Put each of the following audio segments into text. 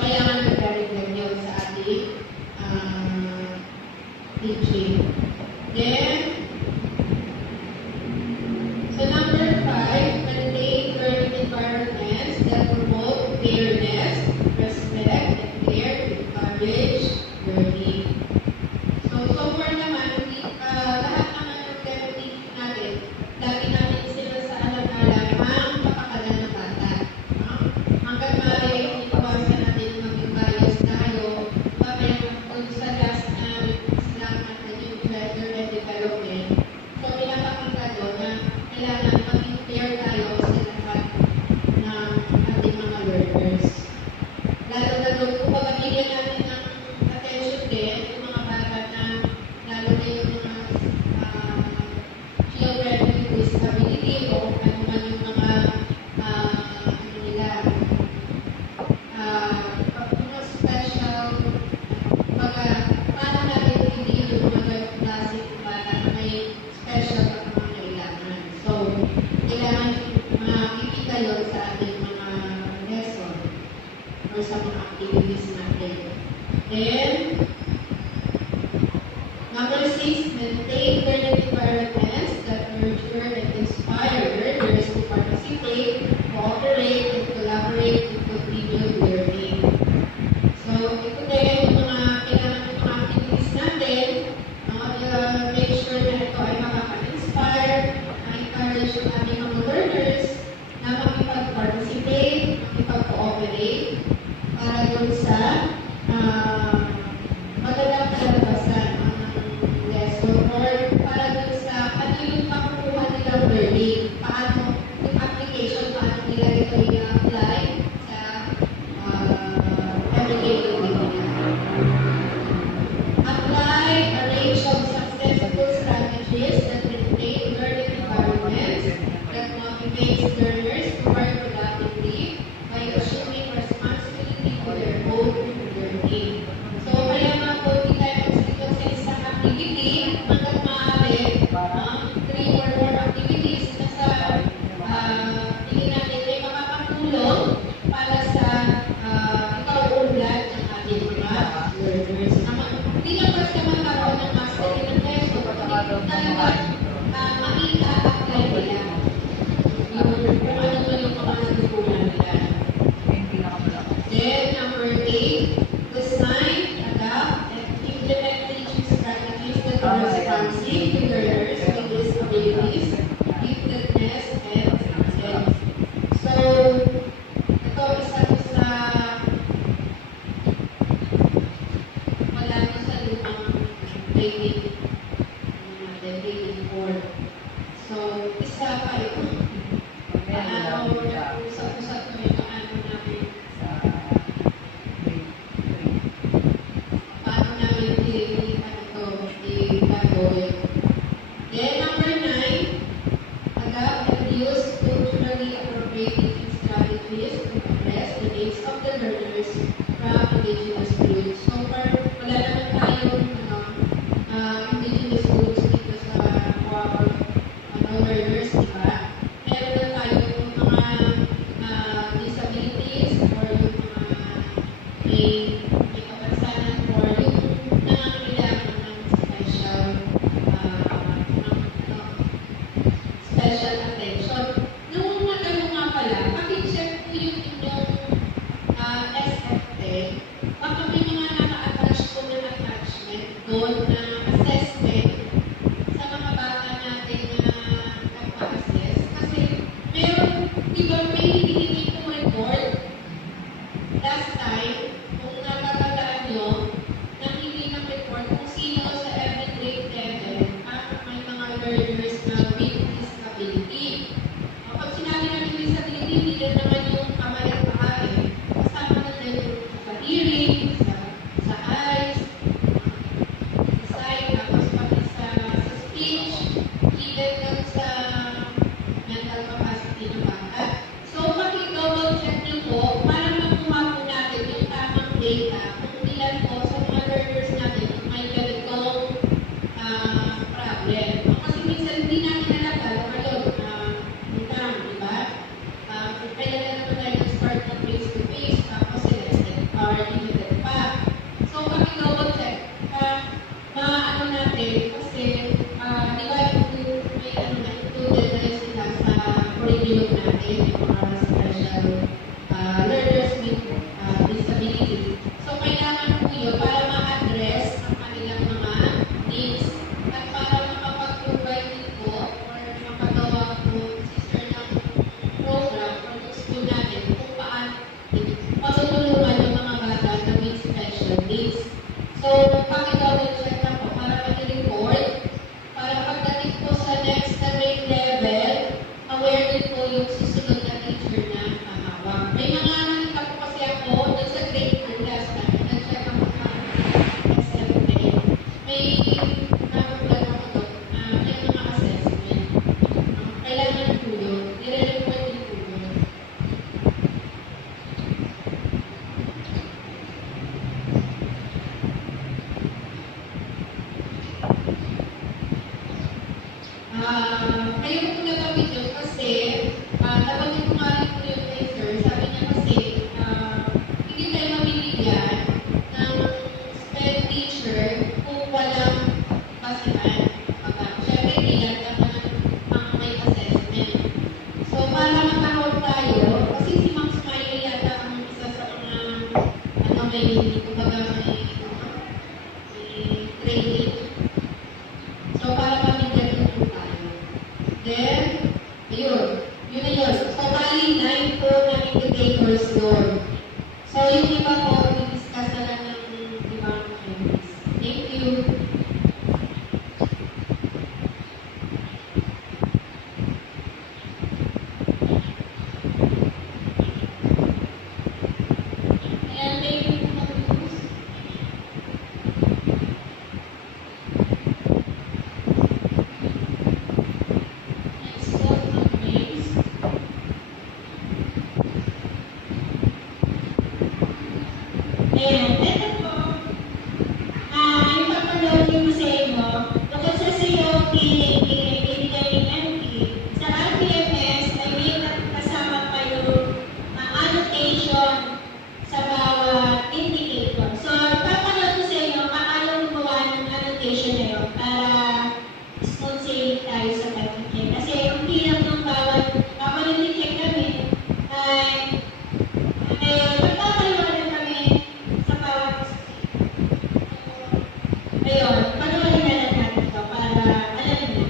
kaya nga nag-reflect yun sa ating teaching. Then, so number 5, maintain learning environments that promote fairness, respect, and care to encourage learning. So far naman, lahat naman ng teaching natin, lagi natin sila sa alam-alam ang kapakanan ng bata. Hanggang maaari, iwasan natin maging bias tayo, kung sa last na lang natin yung learner and development. So pinapakita doon na kailangan maging fair tayo sa lahat ng ating mga learners. Lalo na doon, kung pagpapigyan natin ng attention din, yung mga bata na lalo na yung mga children with disability o ano man yung mga mga special, paano natin hindi yung mga klaseng bata na may special na mga kailangan. So, kailangan makikita yun sa ating mga lesson or sa mga activities natin. Then, number 6, maintain learning environments that nurture and inspire learners to participate, cooperate, and collaborate in continued learning. So, ito din yung mga kailangan ng mga activities natin, make sure na ito ay makaka-inspire, ma-encourage yung ating mga learners na makipag-participate, makipag-cooperate para dun sa magandang kalabasan ng lesson or para dun sa ano yung makukuha nilang learning, paano yung application, paano nila ito i-apply sa everyday living nila. Apply a range of successful strategies that maintain learning environments that motivates learners to work productively by assuming responsibility for their own learning. So, kaya mga po, hindi tayo magsito sa isang activity hanggang maaari, 3 or more activities na sa tingin natin ay makakatulong para sa ikaw-unlad ng ating mga learners. Hindi lang basta magkaroon ng mastery ng testo, talaga makita-apply nila kung ano ba yung mga natutunan nila. Then, number 8, design, adapt, and implement teaching strategies that are responsive to learners with disabilities, giftedness, and access. So, ito isa to sa wala to sa lumang training training board. So, isa pa ito. Paano usap-usap kami paano namin i-gagawin. Then, number 9, adapt and use culturally appropriate teaching strategies to address the needs of the learners from indigenous groups. So far, wala naman tayong indigenous groups dito sa our learners, diba? Meron na tayo yung mga disabilities or yung mga may kapansanan or yung nangangailangan ng special attention. Nung ano nga pala, paki-check po yung inyong SF10, baka may mga naka-attach po na attachment doon na assessment sa mga bata natin na nagpa-assess. Kasi meron, diba may hindi po report last time, kung nakakatandaan nyo, nang hindi ng report kung sino sa every grade level at may mga learners na with disability. Kapag sinabi natin disability, hindi din naman yung kamay at paa eh. Kasama na din sa hearing, sa eyes, sa sight, tapos pati sa speech, even lang sa mental capacity ng bata. So, pag-double check nyo po, para makuha po natin yung matutulungan yung mga bata na may special needs. So, pakidouble check na po para mag-report, para pagdating po sa next na grade level, aware din po yung susunod na teacher na mahawak. May mga nakita po kasi ako doon sa grade 4 last time, nag-check ako sa SMP. May nakulat ako doon na may mga assessment. Kailangan po yun, nire-report din po yun. Kayo po nabanggit yun kasi nabanggit ko nga rin po yun kay sir. Sabi niya kasi hindi tayo mabibigyan ng sped teacher kung walang basihan. Siyempre, hindi lang naman ang may assessment. So, para makahawag tayo, kasi si Ma'am Smiley yata ang isa sa mga kumbaga may training. So, para mabigyan din po tayo. Then, ayun. Yun na yun. So, bali 9 po na indicators doon. So, yung iba po, i-discuss na lang ng ibang members. Thank you. Ayan, thank you po. Next po, please. Ayan, ito po. Yung papaloading mo sa inyo, bukod sa COP, ibigay ng MP, sa RPMS ay may kasama pa yung annotation sa bawat indicator. So, papaload ko sa inyo, paano gumawa ng annotation na yun para smooth sailing tayo sa pag-check. Kasi ang hirap ng bawat check kami ay magpapaliwanag kami sa bawat ayun, panoorin na lang natin ito para alam niyo.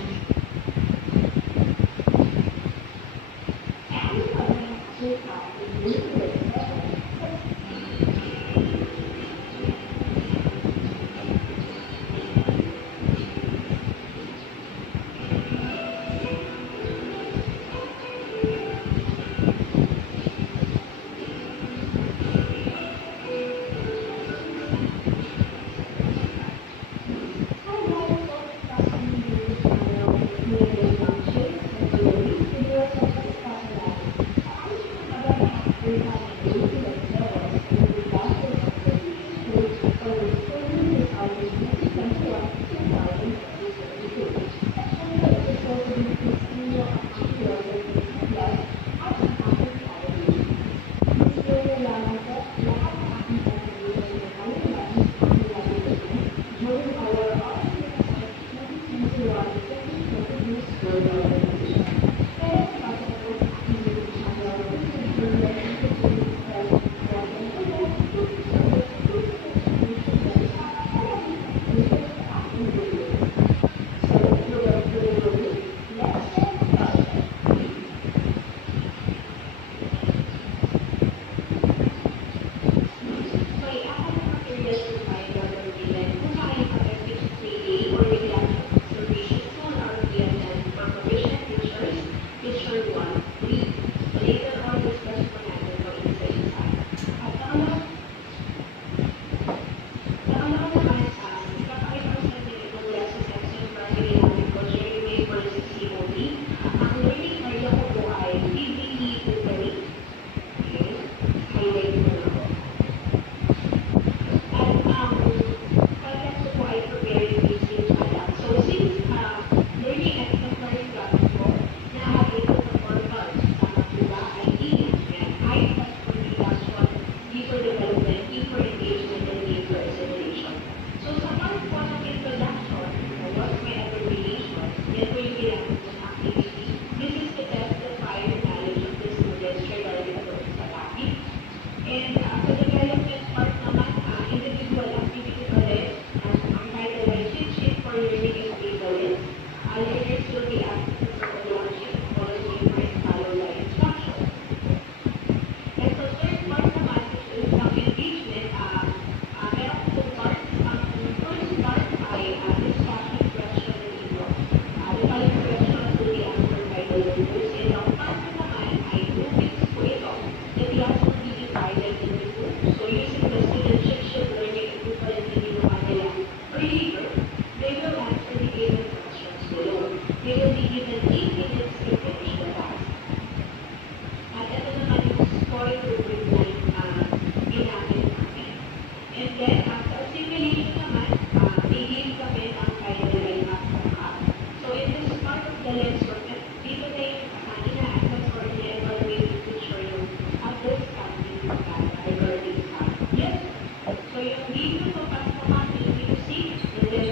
yung video to pasok yung music, and then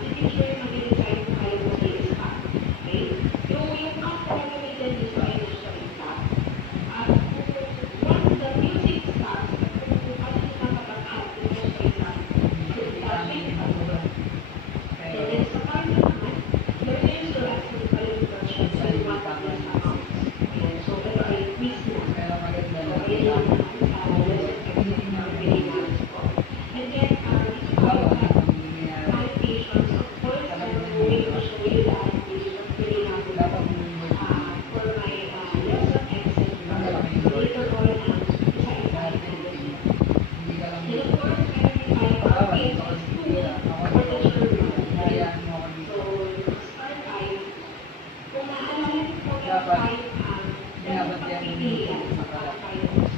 the teacher mag-decide kung kayo mag-i-stop. Okay? Yung after gamitin dito ay initial stop. At once the music stops, kung ano yung nakapag-out, initial stop, and then sa part naman, learners will ask the following questions so you want to plus amount. Ayan, so ito ay quiz na. Pero maganda So, lang. ayan lang ang lesson exit na pinag po. And then, dito po yung annotations. Of course, I'm going to show you the annotations pinag for my lesson exit. So, later on, isa-isa i-lesson. And of course, meron din tayo cases 2 for the journal. So, start tayo. Kung naalala niyo po yung 5 pagpipilian sa tayo.